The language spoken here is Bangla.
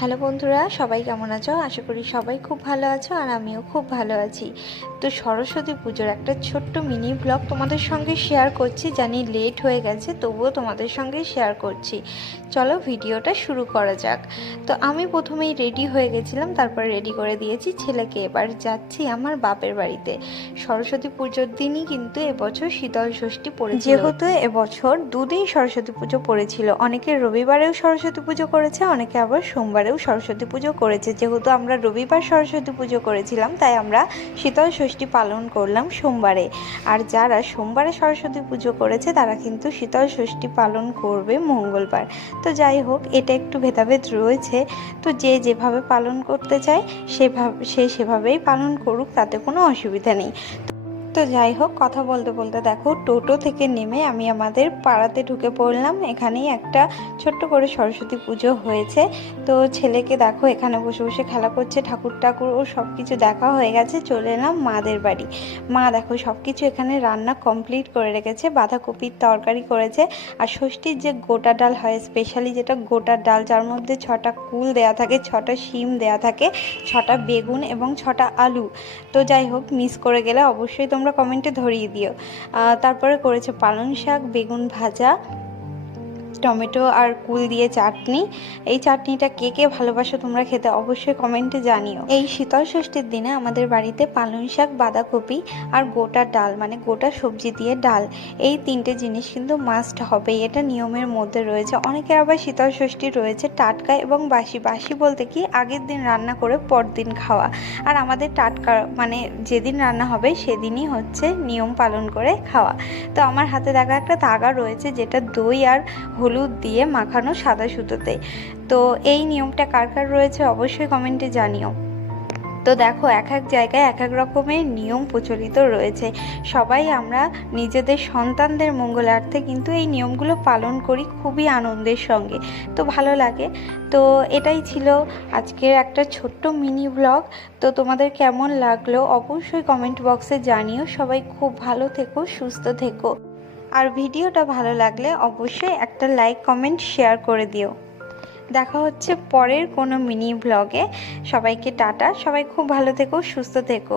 হ্যালো বন্ধুরা, সবাই কেমন আছো? আশা করি সবাই খুব ভালো আছো আর আমিও খুব ভালো আছি। তো সরস্বতী পুজোর একটা ছোট্ট মিনি ব্লগ তোমাদের সঙ্গে শেয়ার করছি। জানি লেট হয়ে গেছে, তবুও তোমাদের সঙ্গে শেয়ার করছি। চলো ভিডিওটা শুরু করা যাক। তো আমি প্রথমেই রেডি হয়ে গেছিলাম, তারপর রেডি করে দিয়েছি ছেলেকে। এবার যাচ্ছি আমার বাপের বাড়িতে। সরস্বতী পুজোর দিনই কিন্তু এবছর শীতল ষষ্ঠী পড়েছিল। যেহেতু এবছর দুদিন সরস্বতী পুজো পড়েছিল, অনেকে রবিবারেও সরস্বতী পুজো করেছে, অনেকে আবার সোমবারেও সরস্বতী পুজো করেছে। যেহেতু আমরা রবিবার সরস্বতী পুজো করেছিলাম, তাই আমরা শীতল ষষ্ঠী পালন করলাম সোমবারে। আর যারা সোমবারে সরস্বতী পুজো করেছে তারা কিন্তু শীতল ষষ্ঠী পালন করবে মঙ্গলবার। তো যাই হোক, এটা একটু ভেদাভেদ রয়েছে। তো যে যেভাবে পালন করতে চায় সেভাবেই পালন করুক, তাতে কোনো অসুবিধা নেই। তো যাই হোক, কথা বলতে বলতে দেখো টোটো থেকে নেমে আমি আমাদের পাড়াতে ঢুকে পড়লাম। এখানেই একটা ছোট্ট করে সরস্বতী পুজো হয়েছে। তো ছেলেকে দেখো এখানে বসে বসে খেলা করছে, ঠাকুর ও সব কিছু দেখা হয়ে গেছে। চলে এলাম মাদের বাড়ি। মা দেখো সব কিছু এখানে রান্না কমপ্লিট করে রেখেছে। বাঁধাকপির তরকারি করেছে। আর ষষ্ঠীর যে গোটা ডাল হয়, স্পেশালি যেটা গোটা ডাল, যার মধ্যে 6টা কুল দেয়া থাকে, 6টা শিম দেয়া থাকে, 6টা বেগুন এবং 6টা আলু। তো যাই হোক, মিস করে গেলে অবশ্যই তোমরা কমেন্টে ধরিয়ে দিও। তারপরে করেছে পালং শাক, বেগুন ভাজা, টমেটো আর কুল দিয়ে চাটনি। এই চাটনিটা কে কে ভালোবাসো তোমরা খেতে, অবশ্যই কমেন্টে জানিও। এই শীতল ষষ্ঠীর দিনে আমাদের বাড়িতে পালং শাক, বাঁধাকপি আর গোটা ডাল, মানে গোটা সবজি দিয়ে ডাল, এই 3টে জিনিস কিন্তু মাস্ট হবে। এটা নিয়মের মধ্যে রয়েছে। অনেকের আবার শীতল ষষ্ঠী রয়েছে টাটকা এবং বাসি। বাসি বলতে কি, আগের দিন রান্না করে পরদিন খাওয়া। আর আমাদের টাটকা মানে যেদিন রান্না হবে সেদিনই হচ্ছে নিয়ম পালন করে খাওয়া। তো আমার হাতে দেখা একটা তাগা রয়েছে, যেটা দই আর হলুদ দিয়ে মাখানো সাদা সুতোতে। তো এই নিয়মটা কার কার রয়েছে অবশ্যই কমেন্টে জানিও। তো দেখো, এক এক জায়গায় এক এক রকমের নিয়ম প্রচলিত রয়েছে। সবাই আমরা নিজেদের সন্তানদের মঙ্গলার্থে কিন্তু এই নিয়মগুলো পালন করি খুবই আনন্দের সঙ্গে। তো ভালো লাগে। তো এটাই ছিল আজকের একটা ছোট্ট মিনি ব্লগ। তো তোমাদের কেমন লাগলো অবশ্যই কমেন্ট বক্সে জানিও। সবাই খুব ভালো থেকো, সুস্থ থেকো। আর ভিডিওটা ভালো লাগলে অবশ্যই একটা লাইক, কমেন্ট, শেয়ার করে দিও। দেখা হচ্ছে পরের কোনো মিনি ব্লগে। সবাইকে টাটা, সবাই খুব ভালো থেকো, সুস্থ থেকো।